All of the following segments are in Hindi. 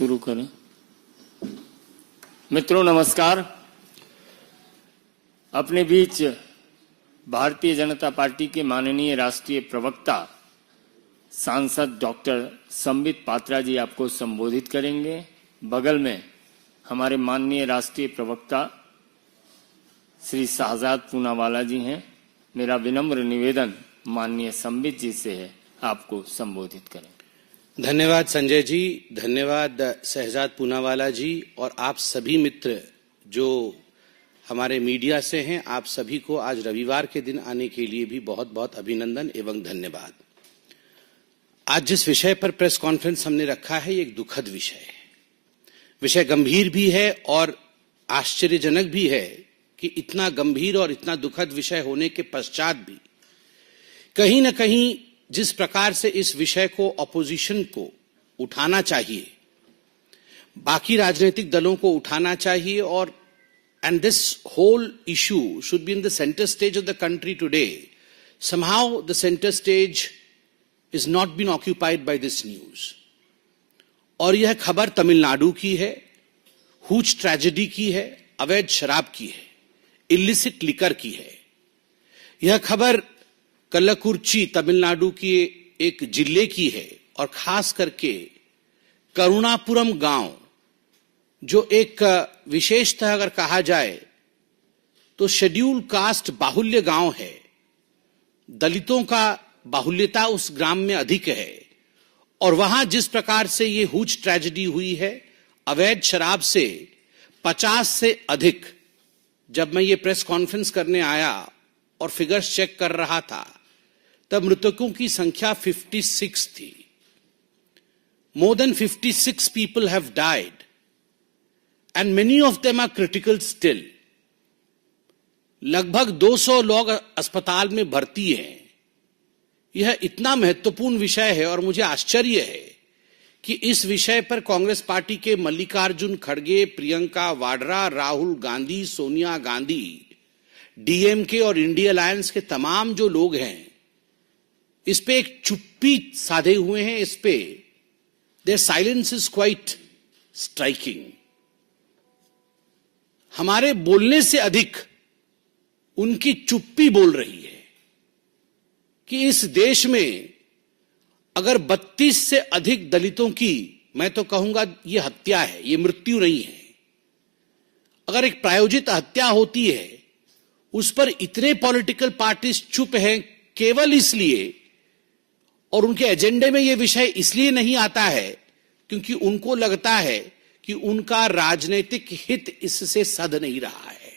शुरू करें। मित्रों नमस्कार। अपने बीच भारतीय जनता पार्टी के माननीय राष्ट्रीय प्रवक्ता सांसद डॉक्टर संबित पात्रा जी आपको संबोधित करेंगे। बगल में हमारे माननीय राष्ट्रीय प्रवक्ता श्री शहजाद पूनावाला जी हैं। मेरा विनम्र निवेदन माननीय संबित जी से है, आपको संबोधित करें। धन्यवाद संजय जी, धन्यवाद शहजाद पूनावाला जी और आप सभी मित्र जो हमारे मीडिया से हैं, आप सभी को आज रविवार के दिन आने के लिए भी बहुत बहुत अभिनंदन एवं धन्यवाद। आज जिस विषय पर प्रेस कॉन्फ्रेंस हमने रखा है, ये एक दुखद विषय है। विषय गंभीर भी है और आश्चर्यजनक भी है कि इतना गंभीर और इतना दुखद विषय होने के पश्चात भी कहीं न कहीं जिस प्रकार से इस विषय को ऑपोजिशन को उठाना चाहिए, बाकी राजनीतिक दलों को उठाना चाहिए और and this whole issue should be in the centre stage of the country today, somehow the center stage is not been occupied by this news। और यह खबर तमिलनाडु की है, हुच ट्रेजेडी की है, अवैध शराब की है, इलिसिट लिकर की है। यह खबर कल्लाकुर्ची तमिलनाडु की एक जिले की है और खास करके करुणापुरम गांव, जो एक विशेषतः अगर कहा जाए तो शेड्यूल कास्ट बाहुल्य गांव है। दलितों का बाहुल्यता उस ग्राम में अधिक है और वहां जिस प्रकार से ये हुच ट्रेजेडी हुई है, अवैध शराब से 50 से अधिक, जब मैं ये प्रेस कॉन्फ्रेंस करने आया और फिगर्स चेक कर रहा था तब मृतकों की संख्या 56 थी। More than 56 people have died and many of them are critical still। लगभग 200 लोग अस्पताल में भर्ती हैं। यह इतना महत्वपूर्ण विषय है और मुझे आश्चर्य है कि इस विषय पर कांग्रेस पार्टी के मल्लिकार्जुन खड़गे, प्रियंका वाड्रा, राहुल गांधी, सोनिया गांधी, डीएमके और इंडिया अलायंस के तमाम जो लोग हैं, इस पे एक चुप्पी साधे हुए हैं। इस पे there silence is quite striking. हमारे बोलने से अधिक उनकी चुप्पी बोल रही है कि इस देश में अगर 32 से अधिक दलितों की, मैं तो कहूंगा यह हत्या है, यह मृत्यु नहीं है, अगर एक प्रायोजित हत्या होती है, उस पर इतने पॉलिटिकल पार्टीज चुप हैं केवल इसलिए, और उनके एजेंडे में यह विषय इसलिए नहीं आता है क्योंकि उनको लगता है कि उनका राजनीतिक हित इससे सध नहीं रहा है।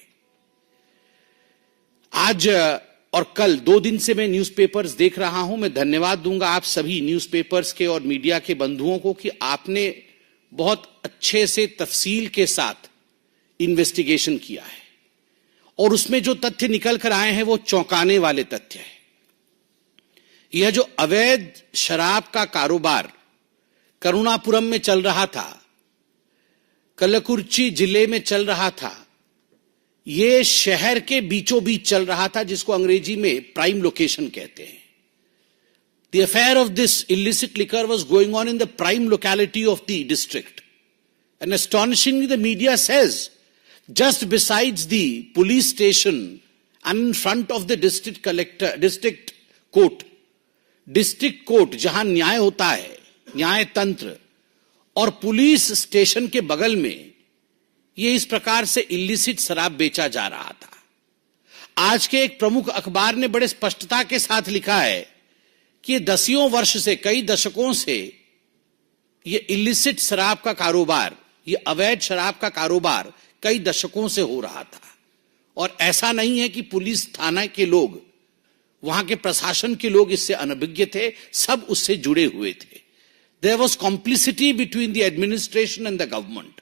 आज और कल 2 दिन से मैं न्यूज़पेपर्स देख रहा हूं। मैं धन्यवाद दूंगा आप सभी न्यूज़पेपर्स के और मीडिया के बंधुओं को कि आपने बहुत अच्छे से तफसील के साथ इन्वेस्टिगेशन किया है और उसमें जो तथ्य निकल कर आए हैं वो चौंकाने वाले तथ्य है। यह जो अवैध शराब का कारोबार करुणापुरम में चल रहा था, कल्लाकुर्ची जिले में चल रहा था, यह शहर के बीचों बीच चल रहा था, जिसको अंग्रेजी में प्राइम लोकेशन कहते हैं। The affair of this illicit liquor was going on in the prime locality of the district. And astonishingly, the media says, just besides the police station and in front of the district court जहां न्याय होता है, न्याय तंत्र, और पुलिस स्टेशन के बगल में ये इस प्रकार से इलिसिट शराब बेचा जा रहा था। आज के एक प्रमुख अखबार ने बड़े स्पष्टता के साथ लिखा है कि 10 वर्ष से, कई दशकों से ये इलिसिट शराब का कारोबार, ये अवैध शराब का कारोबार कई दशकों से हो रहा था। और ऐसा नहीं है कि पुलिस थाना के लोग, वहां के प्रशासन के लोग इससे अनभिज्ञ थे, सब उससे जुड़े हुए थे। There was complicity between the administration and the government.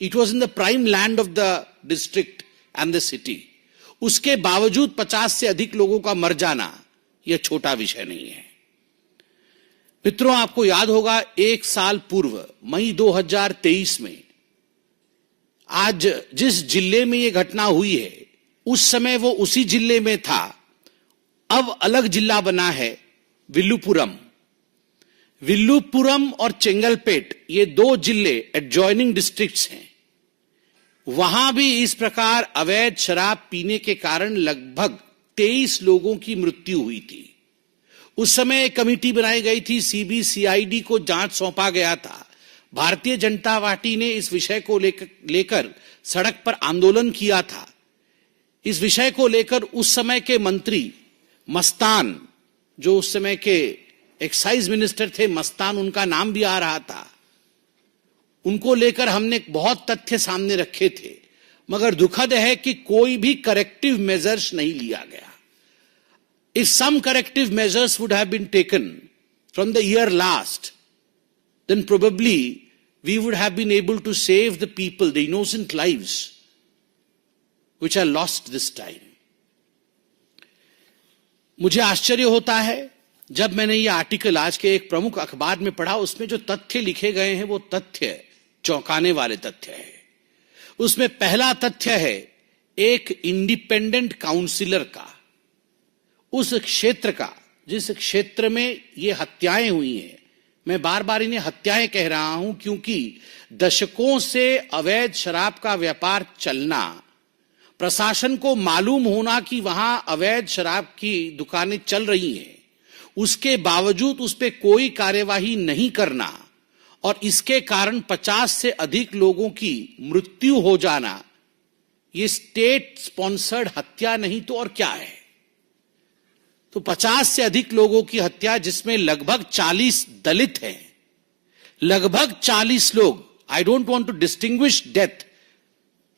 It was in the prime land of the district and the city. उसके बावजूद 50 से अधिक लोगों का मर जाना यह छोटा विषय नहीं है। मित्रों, आपको याद होगा 1 साल पूर्व मई 2023 में आज जिस जिले में यह घटना हुई है, उस समय वो उसी जिले में था। अब अलग जिला बना है, विल्लुपुरम। विल्लुपुरम और चेंगलपेट, ये 2 जिले एडजॉइनिंग डिस्ट्रिक्ट्स हैं, वहां भी इस प्रकार अवैध शराब पीने के कारण लगभग 23 लोगों की मृत्यु हुई थी। उस समय एक कमेटी बनाई गई थी, सीबीसीआईडी को जांच सौंपा गया था। भारतीय जनता पार्टी ने इस विषय को लेकर सड़क पर आंदोलन किया था। इस विषय को लेकर उस समय के मंत्री मस्तान, जो उस समय के एक्साइज मिनिस्टर थे, मस्तान उनका नाम भी आ रहा था, उनको लेकर हमने बहुत तथ्य सामने रखे थे, मगर दुखद है कि कोई भी करेक्टिव मेजर्स नहीं लिया गया। If some corrective measures would have been taken from the year last, then probably we would have been able to save the people, the innocent lives which are lost this time. मुझे आश्चर्य होता है जब मैंने ये आर्टिकल आज के एक प्रमुख अखबार में पढ़ा, उसमें जो तथ्य लिखे गए हैं वो तथ्य चौंकाने वाले तथ्य है। उसमें पहला तथ्य है एक इंडिपेंडेंट काउंसिलर का, उस क्षेत्र का जिस क्षेत्र में ये हत्याएं हुई हैं। मैं बार बार इन्हें हत्याएं कह रहा हूं क्योंकि दशकों से अवैध शराब का व्यापार चलना, प्रशासन को मालूम होना कि वहां अवैध शराब की दुकानें चल रही हैं, उसके बावजूद उस पर कोई कार्यवाही नहीं करना और इसके कारण 50 से अधिक लोगों की मृत्यु हो जाना, ये स्टेट स्पॉन्सर्ड हत्या नहीं तो और क्या है। तो 50 से अधिक लोगों की हत्या, जिसमें लगभग 40 दलित हैं, लगभग 40 लोग। I don't want to distinguish death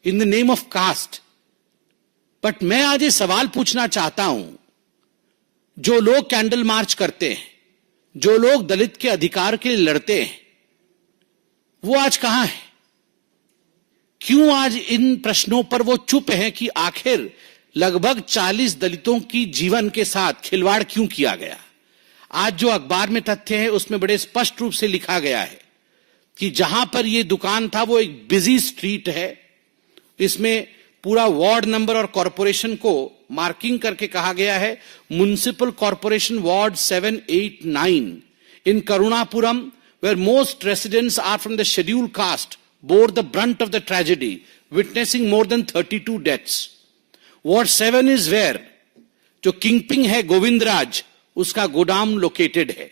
in the name of caste, but मैं आज ये सवाल पूछना चाहता हूं, जो लोग कैंडल मार्च करते हैं, जो लोग दलित के अधिकार के लिए लड़ते हैं, वो आज कहां है? क्यों आज इन प्रश्नों पर वो चुप हैं कि आखिर लगभग 40 दलितों की जीवन के साथ खिलवाड़ क्यों किया गया? आज जो अखबार में तथ्य है उसमें बड़े स्पष्ट रूप से लिखा गया है कि जहां पर यह दुकान था वो एक बिजी स्ट्रीट है। इसमें पूरा वार्ड नंबर और कॉरपोरेशन को मार्किंग करके कहा गया है, municipal corporation ward 7, 8, 9 in Karunapuram, where most residents are from the scheduled caste, bore the brunt of the tragedy, witnessing more than 32 deaths. Ward 7 is where जो किंगपिंग है गोविंदराज, उसका गोदाम लोकेटेड है,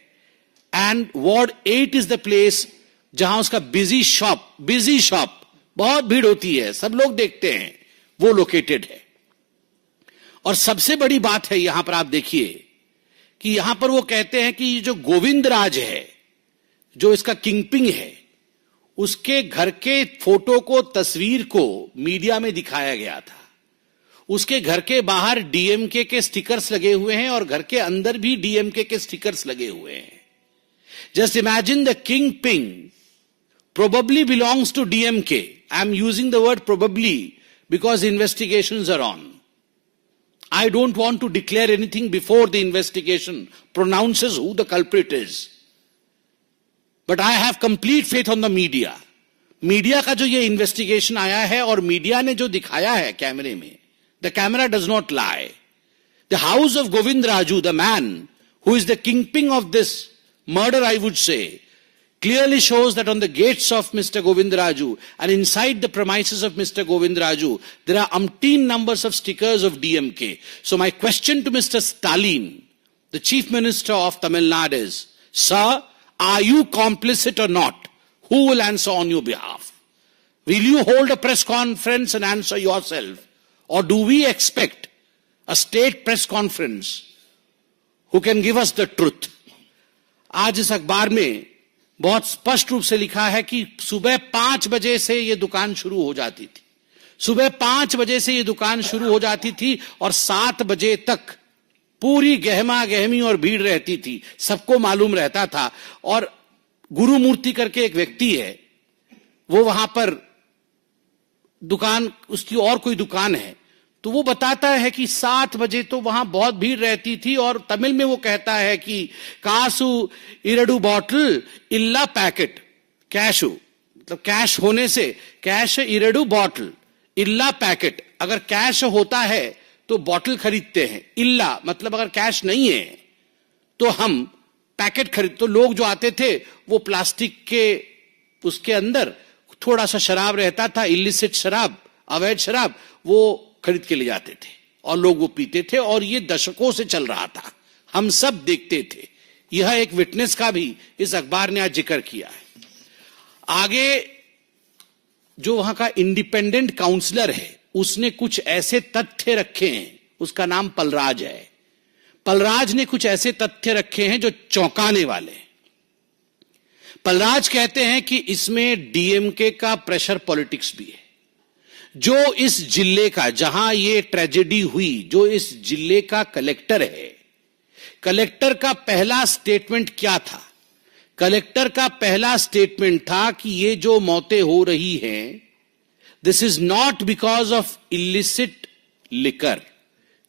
and ward 8 is the place जहां उसका बिजी शॉप बहुत भीड़ होती है, सब लोग देखते हैं, वो लोकेटेड है। और सबसे बड़ी बात है यहां पर आप देखिए कि यहां पर वो कहते हैं कि जो गोविंदराज है, जो इसका किंगपिंग है, उसके घर के फोटो को, तस्वीर को मीडिया में दिखाया गया था। उसके घर के बाहर डीएमके के स्टिकर्स लगे हुए हैं और घर के अंदर भी डीएमके के स्टिकर्स लगे हुए हैं। Just imagine the kingpin probably belongs to DMK. I am using the word probably because investigations are on. I don't want to declare anything before the investigation pronounces who the culprit is. But I have complete faith on the media. Media का जो ये इन्वेस्टिगेशन आया है और मीडिया ने जो दिखाया है कैमरे में, the camera does not lie. The house of Govind Raju, the man who is the kingpin of this murder, I would say, clearly shows that on the gates of Mr. Govind Raju and inside the premises of Mr. Govind Raju, there are umpteen numbers of stickers of DMK. So my question to Mr. Stalin, the Chief Minister of Tamil Nadu is, sir, are you complicit or not? Who will answer on your behalf? Will you hold a press conference and answer yourself? Or do we expect a state press conference who can give us the truth? आज इस अखबार में बहुत स्पष्ट रूप से लिखा है कि सुबह 5 बजे से ये दुकान शुरू हो जाती थी। सुबह 5 बजे से ये दुकान शुरू हो जाती थी और 7 बजे तक पूरी गहमा गहमी और भीड़ रहती थी, सबको मालूम रहता था। और गुरुमूर्ति करके एक व्यक्ति है, वो वहां पर दुकान, उसकी और कोई दुकान है, तो वो बताता है कि 7 बजे तो वहां बहुत भीड़ रहती थी और तमिल में वो कहता है कि कासु इरडू बॉटल इल्ला पैकेट, कैश मतलब कैश होने से, कैश इरडू बॉटल इल्ला पैकेट, अगर कैश होता है तो बॉटल खरीदते हैं, इल्ला मतलब अगर कैश नहीं है तो हम पैकेट खरीद, तो लोग जो आते थे वो प्लास्टिक के उसके अंदर थोड़ा सा शराब रहता था, इलिसिट शराब, अवैध शराब, वो खरीद के ले जाते थे और लोग वो पीते थे, और ये दशकों से चल रहा था, हम सब देखते थे। यह एक विटनेस का भी इस अखबार ने आज जिक्र किया है। आगे जो वहां का इंडिपेंडेंट काउंसलर है उसने कुछ ऐसे तथ्य रखे हैं, उसका नाम पलराज है। पलराज ने कुछ ऐसे तथ्य रखे हैं जो चौंकाने वाले हैं। पलराज कहते हैं कि इसमें डीएमके का प्रेशर पॉलिटिक्स भी है। जो इस जिले का, जहां ये ट्रेजेडी हुई, जो इस जिले का कलेक्टर है, कलेक्टर का पहला स्टेटमेंट क्या था? कलेक्टर का पहला स्टेटमेंट था कि ये जो मौतें हो रही हैं, this is not because of illicit liquor,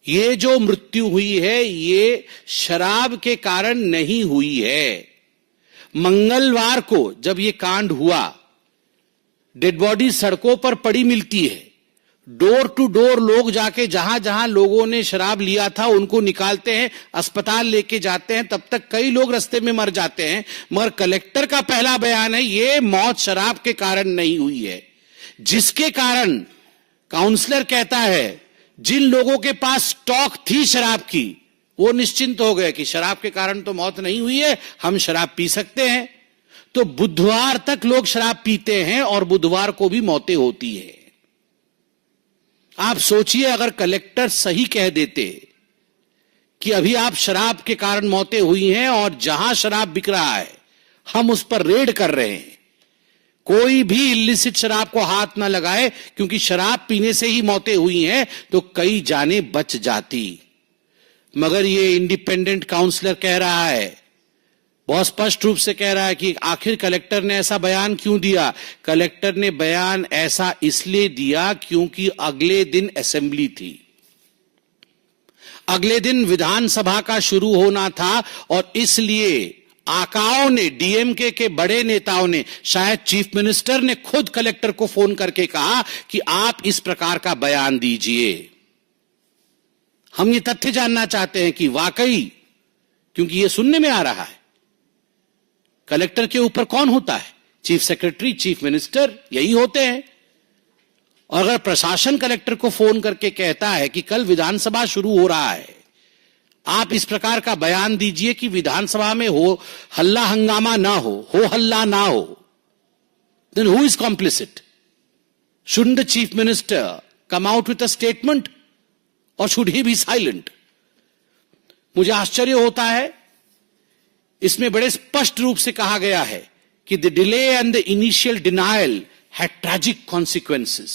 ये जो मृत्यु हुई है ये शराब के कारण नहीं हुई है। मंगलवार को जब ये कांड हुआ, डेड बॉडी सड़कों पर पड़ी मिलती है, डोर टू डोर लोग जाके जहां जहां लोगों ने शराब लिया था उनको निकालते हैं, अस्पताल लेके जाते हैं, तब तक कई लोग रास्ते में मर जाते हैं। मगर कलेक्टर का पहला बयान है ये मौत शराब के कारण नहीं हुई है, जिसके कारण काउंसलर कहता है जिन लोगों के पास स्टॉक थी शराब की वो निश्चिंत हो गए कि शराब के कारण तो मौत नहीं हुई है, हम शराब पी सकते हैं। तो बुधवार तक लोग शराब पीते हैं और बुधवार को भी मौतें होती है। आप सोचिए अगर कलेक्टर सही कह देते कि अभी आप शराब के कारण मौतें हुई हैं और जहां शराब बिक रहा है हम उस पर रेड कर रहे हैं, कोई भी इलिसिट शराब को हाथ ना लगाए क्योंकि शराब पीने से ही मौतें हुई हैं, तो कई जानें बच जाती। मगर ये इंडिपेंडेंट काउंसलर कह रहा है, बहुत स्पष्ट रूप से कह रहा है कि आखिर कलेक्टर ने ऐसा बयान क्यों दिया? कलेक्टर ने बयान ऐसा इसलिए दिया क्योंकि अगले दिन असेंबली थी, अगले दिन विधानसभा का शुरू होना था, और इसलिए आकाओं ने, डीएमके के बड़े नेताओं ने, शायद चीफ मिनिस्टर ने खुद कलेक्टर को फोन करके कहा कि आप इस प्रकार का बयान दीजिए। हम ये तथ्य जानना चाहते हैं कि वाकई, क्योंकि ये सुनने में आ रहा है, कलेक्टर के ऊपर कौन होता है? चीफ सेक्रेटरी, चीफ मिनिस्टर, यही होते हैं। और अगर प्रशासन कलेक्टर को फोन करके कहता है कि कल विधानसभा शुरू हो रहा है, आप इस प्रकार का बयान दीजिए कि विधानसभा में हो हल्ला हंगामा ना हो हल्ला ना हो, then who is complicit? Should the chief minister come out with a statement और शुड ही बी साइलेंट? मुझे आश्चर्य होता है, इसमें बड़े स्पष्ट रूप से कहा गया है कि the delay and the initial denial had tragic consequences.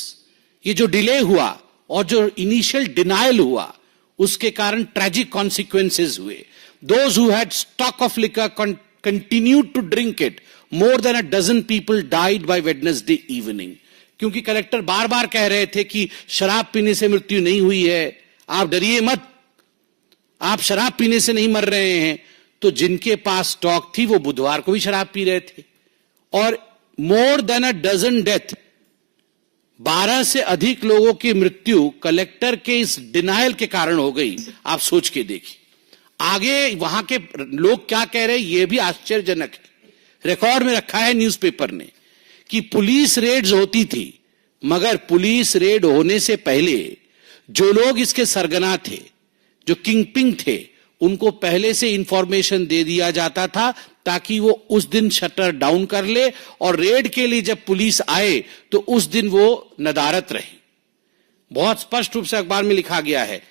ये जो डिले हुआ और जो इनिशियल डिनायल हुआ उसके कारण ट्रैजिक कॉन्सिक्वेंसेस हुए। Those who had stock of liquor continued to drink it, more than a dozen people died by Wednesday evening. क्योंकि कलेक्टर बार बार कह रहे थे कि शराब पीने से मृत्यु नहीं हुई है, आप डरिए मत, आप शराब पीने से नहीं मर रहे हैं। तो जिनके पास स्टॉक थी वो बुधवार को भी शराब पी रहे थे, और more than a dozen death, 12 से अधिक लोगों की मृत्यु कलेक्टर के इस डिनायल के कारण हो गई। आप सोच के देखिए आगे वहां के लोग क्या कह रहे हैं, यह भी आश्चर्यजनक है। रिकॉर्ड में रखा है न्यूज़पेपर ने कि पुलिस रेड्स होती थी, मगर पुलिस रेड होने से पहले जो लोग इसके सरगना थे, जो किंगपिन थे, उनको पहले से इंफॉर्मेशन दे दिया जाता था ताकि वो उस दिन शटर डाउन कर ले, और रेड के लिए जब पुलिस आए तो उस दिन वो नदारत रहे। बहुत स्पष्ट रूप से अखबार में लिखा गया है,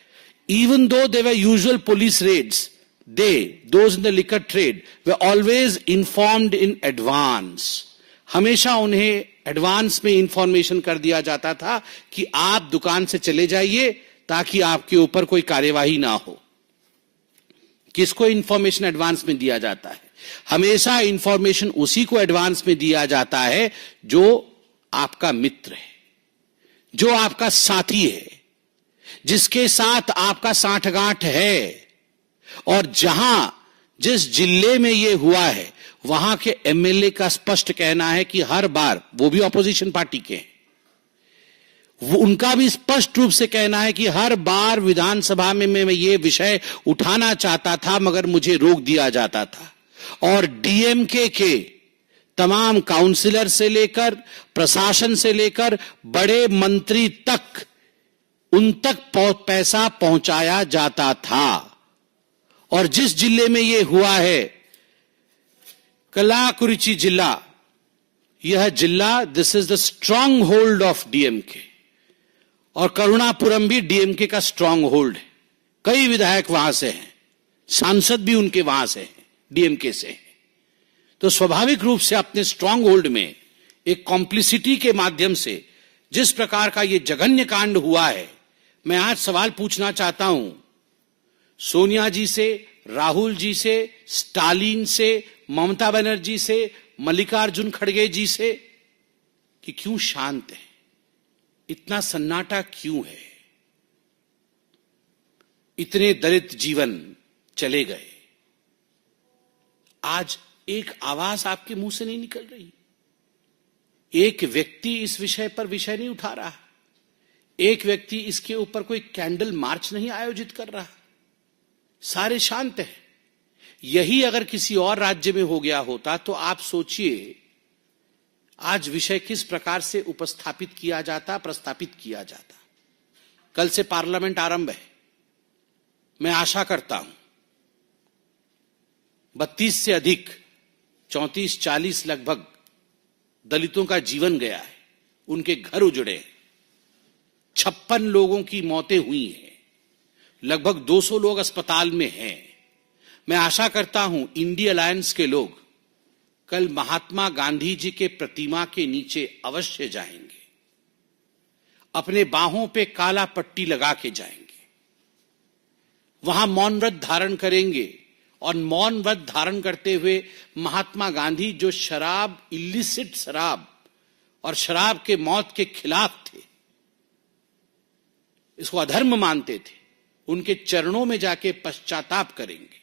even though they were usual police raids, those in the liquor trade they always informed in advance. हमेशा उन्हें एडवांस में इंफॉर्मेशन कर दिया जाता था कि आप दुकान से चले जाइए ताकि आपके ऊपर कोई कार्यवाही ना हो। किसको इंफॉर्मेशन एडवांस में दिया जाता है? हमेशा इंफॉर्मेशन उसी को एडवांस में दिया जाता है जो आपका मित्र है, जो आपका साथी है, जिसके साथ आपका साठगांठ है। और जहां जिस जिले में यह हुआ है वहां के एमएलए का स्पष्ट कहना है कि हर बार, वो भी ऑपोजिशन पार्टी के हैं, उनका भी स्पष्ट रूप से कहना है कि हर बार विधानसभा में मैं ये विषय उठाना चाहता था मगर मुझे रोक दिया जाता था। और डीएमके के तमाम काउंसिलर से लेकर प्रशासन से लेकर बड़े मंत्री तक उन तक पैसा पहुंचाया जाता था। और जिस जिले में यह हुआ है, कलाकुरिची जिला, यह जिला, this is the strong hold of DMK, और करुणापुरम भी डीएमके का स्ट्रांग होल्ड है। कई विधायक वहां से हैं, सांसद भी उनके वहां से हैं, डीएमके से हैं। तो स्वाभाविक रूप से अपने स्ट्रांग होल्ड में एक कॉम्प्लिसिटी के माध्यम से जिस प्रकार का यह जघन्य कांड हुआ है, मैं आज सवाल पूछना चाहता हूं सोनिया जी से, राहुल जी से, स्टालिन से, ममता बनर्जी से, मल्लिकार्जुन खड़गे जी से, कि क्यों शांत है, इतना सन्नाटा क्यों है, इतने दलित जीवन चले गए। आज एक आवाज आपके मुंह से नहीं निकल रही, एक व्यक्ति इस विषय पर विषय नहीं उठा रहा, एक व्यक्ति इसके ऊपर कोई कैंडल मार्च नहीं आयोजित कर रहा, सारे शांत हैं। यही अगर किसी और राज्य में हो गया होता तो आप सोचिए आज विषय किस प्रकार से उपस्थापित किया जाता, प्रस्तापित किया जाता। कल से पार्लियामेंट आरंभ है। मैं आशा करता हूं 32 से अधिक 34-40 लगभग दलितों का जीवन गया है, उनके घर उजड़े हैं, 56 लोगों की मौतें हुई हैं, लगभग 200 लोग अस्पताल में हैं। मैं आशा करता हूं इंडिया अलायंस के लोग कल महात्मा गांधी जी के प्रतिमा के नीचे अवश्य जाएंगे, अपने बाहों पे काला पट्टी लगा के जाएंगे, वहां मौन व्रत धारण करेंगे, और मौन व्रत धारण करते हुए महात्मा गांधी जो शराब, इलिसिट शराब और शराब के मौत के खिलाफ थे, इसको अधर्म मानते थे, उनके चरणों में जाके पश्चाताप करेंगे।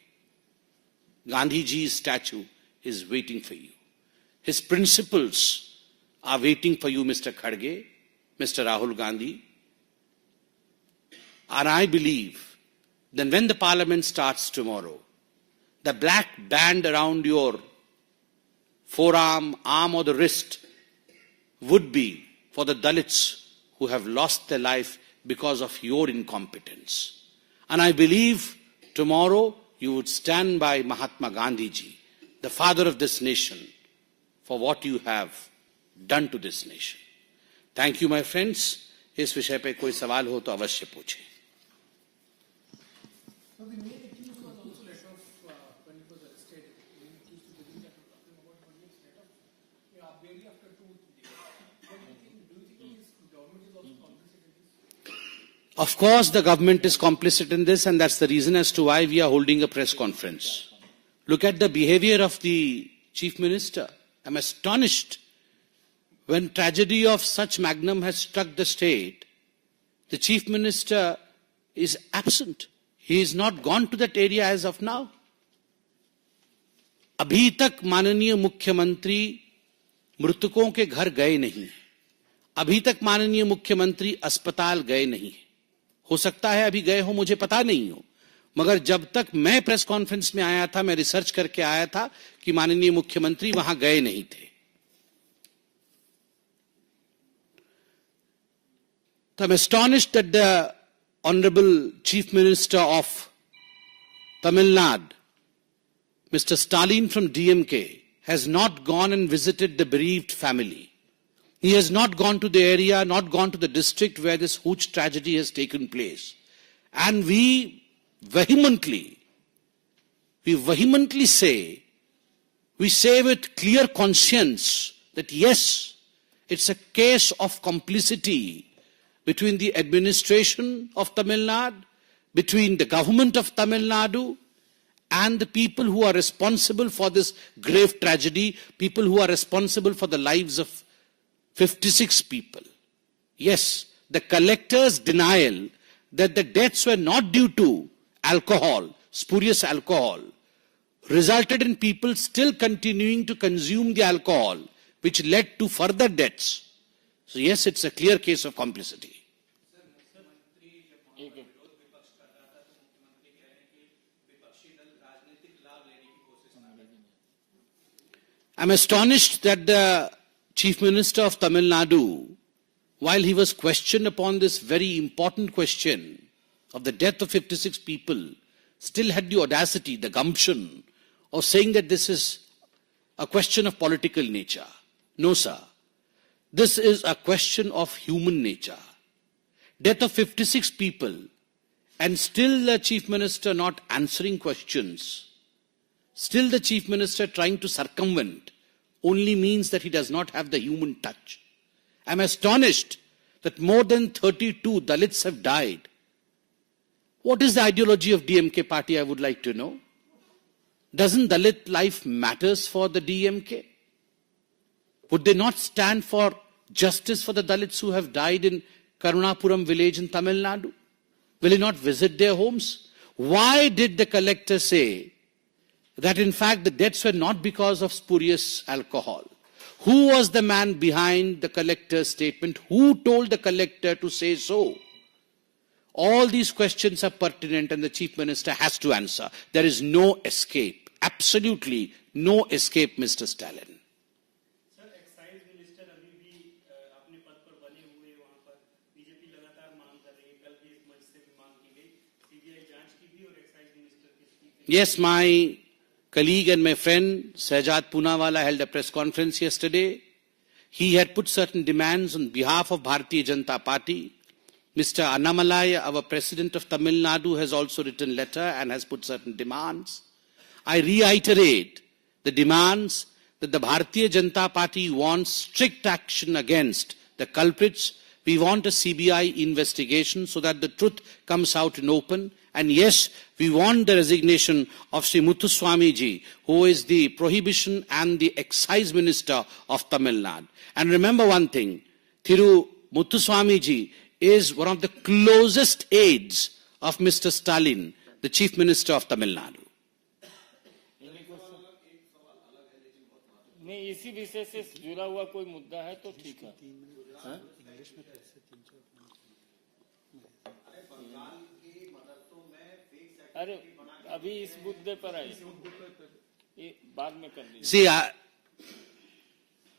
Gandhi ji statue is waiting for you. His principles are waiting for you, Mr. Khadge, Mr. Rahul Gandhi. And I believe that when the parliament starts tomorrow, the black band around your forearm, arm or the wrist would be for the Dalits who have lost their life because of your incompetence. And I believe tomorrow you would stand by Mahatma Gandhi ji, the father of this nation, for what you have done to this nation. Thank you, my friends. इस विषय पे कोई सवाल हो तो अवश्य पूछें। Of course, the government is complicit in this, and that's the reason as to why we are holding a press conference. Look at the behavior of the Chief Minister. I'm astonished. When tragedy of such magnum has struck the state, the Chief Minister is absent. He is not gone to that area as of now. अभी तक माननीय मुख्यमंत्री मृतकों के घर गए नहीं। अभी तक माननीय मुख्यमंत्री अस्पताल गए नहीं। हो सकता है अभी गए हो, मुझे पता नहीं हो, मगर जब तक मैं प्रेस कॉन्फ्रेंस में आया था, मैं रिसर्च करके आया था कि माननीय मुख्यमंत्री वहां गए नहीं थे। So I'm astonished that the Honorable Chief Minister of Tamil Nadu, Mr. Stalin from DMK, has not gone and visited the bereaved family. He has not gone to the area, not gone to the district where this huge tragedy has taken place. And we vehemently say, we say with clear conscience that yes, it's a case of complicity between the administration of Tamil Nadu, between the government of Tamil Nadu, and the people who are responsible for this grave tragedy, people who are responsible for the lives of 56 people. Yes, the collector's denial that the deaths were not due to alcohol, spurious alcohol, resulted in people still continuing to consume the alcohol, which led to further deaths. So yes, it's a clear case of complicity. I'm astonished that the Chief Minister of Tamil Nadu, while he was questioned upon this very important question of the death of 56 people, still had the audacity, the gumption of saying that this is a question of political nature. No, sir. This is a question of human nature. Death of 56 people, and still the Chief Minister not answering questions, still the Chief Minister trying to circumvent, only means that he does not have the human touch. I'm astonished that more than 32 Dalits have died. What is the ideology of DMK party, I would like to know? Doesn't Dalit life matters for the DMK? Would they not stand for justice for the Dalits who have died in Karunapuram village in Tamil Nadu? Will he not visit their homes? Why did the collector say that in fact the deaths were not because of spurious alcohol? Who was the man behind the collector's statement? Who told the collector to say so? All these questions are pertinent and the Chief Minister has to answer. There is no escape. Absolutely no escape, Mr. Stalin. Sir, excise minister अभी भी अपने पद पर बने हुए वहां पर बीजेपी लगातार मांग कर रही है। कल भी इस मंच से भी मांग की गई, सीबीआई जांच की भी और एक्साइज मिनिस्टर की इस्तीफे। Yes, my colleague and my friend Shehzad Poonawala held a press conference yesterday. He had put certain demands on behalf of Bharatiya Janata Party. Mr. Annamalai, our president of Tamil Nadu, has also written a letter and has put certain demands. I reiterate the demands that the Bharatiya Janata Party wants strict action against the culprits. We want a CBI investigation so that the truth comes out in open. And yes, we want the resignation of Sri Muthuswamy ji, who is the Prohibition and the Excise Minister of Tamil Nadu. And remember one thing, Thiru Muthuswamy ji is one of the closest aides of Mr. Stalin, the Chief Minister of Tamil Nadu. नहीं, इसी विषय से जुड़ा हुआ कोई मुद्दा है तो ठीक है। अरे अभी इस मुद्दे पर आए, ये बाद में कर लीजिए। See,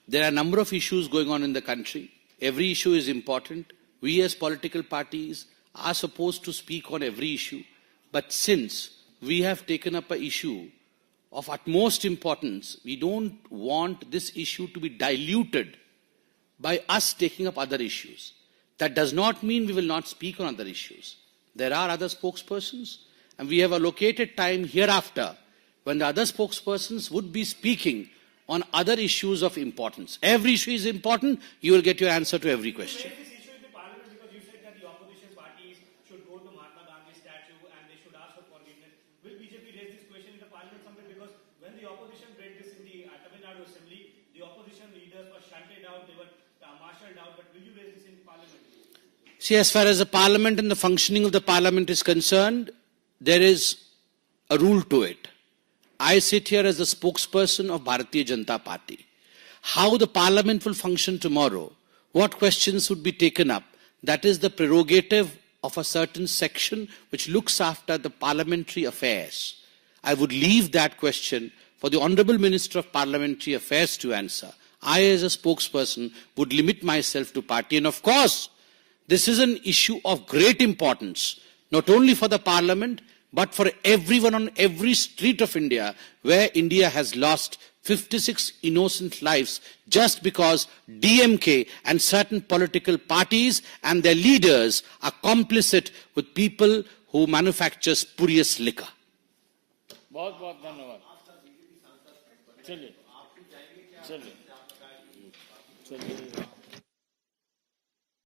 there are a number of issues going on in the country. Every issue is important. We as political parties are supposed to speak on every issue. But since we have taken up an issue of utmost importance, we don't want this issue to be diluted by us taking up other issues. That does not mean we will not speak on other issues. There are other spokespersons, and we have allocated time hereafter when the other spokespersons would be speaking on other issues of importance. Every issue is important. You will get your answer to every question. This issue in the parliament because you said that the opposition parties should go to Mahatma Gandhi statue and they should ask for forgiveness. Will BJP raise this question in the parliament sometime? Because when the opposition did this in the Tamil Nadu assembly, the opposition leaders were shunted out, they were marshaled out. But will you raise this in parliament? See, as far as the parliament and the functioning of the parliament is concerned, there is a rule to it. I sit here as the spokesperson of Bharatiya Janata Party. How the parliament will function tomorrow, what questions would be taken up, that is the prerogative of a certain section which looks after the parliamentary affairs. I would leave that question for the Honourable Minister of Parliamentary Affairs to answer. I, as a spokesperson, would limit myself to party. And of course, this is an issue of great importance, not only for the parliament, but for everyone on every street of India, where India has lost 56 innocent lives just because DMK and certain political parties and their leaders are complicit with people who manufacture spurious liquor. बहुत बहुत धन्यवाद। चलिए चलिए चलिए।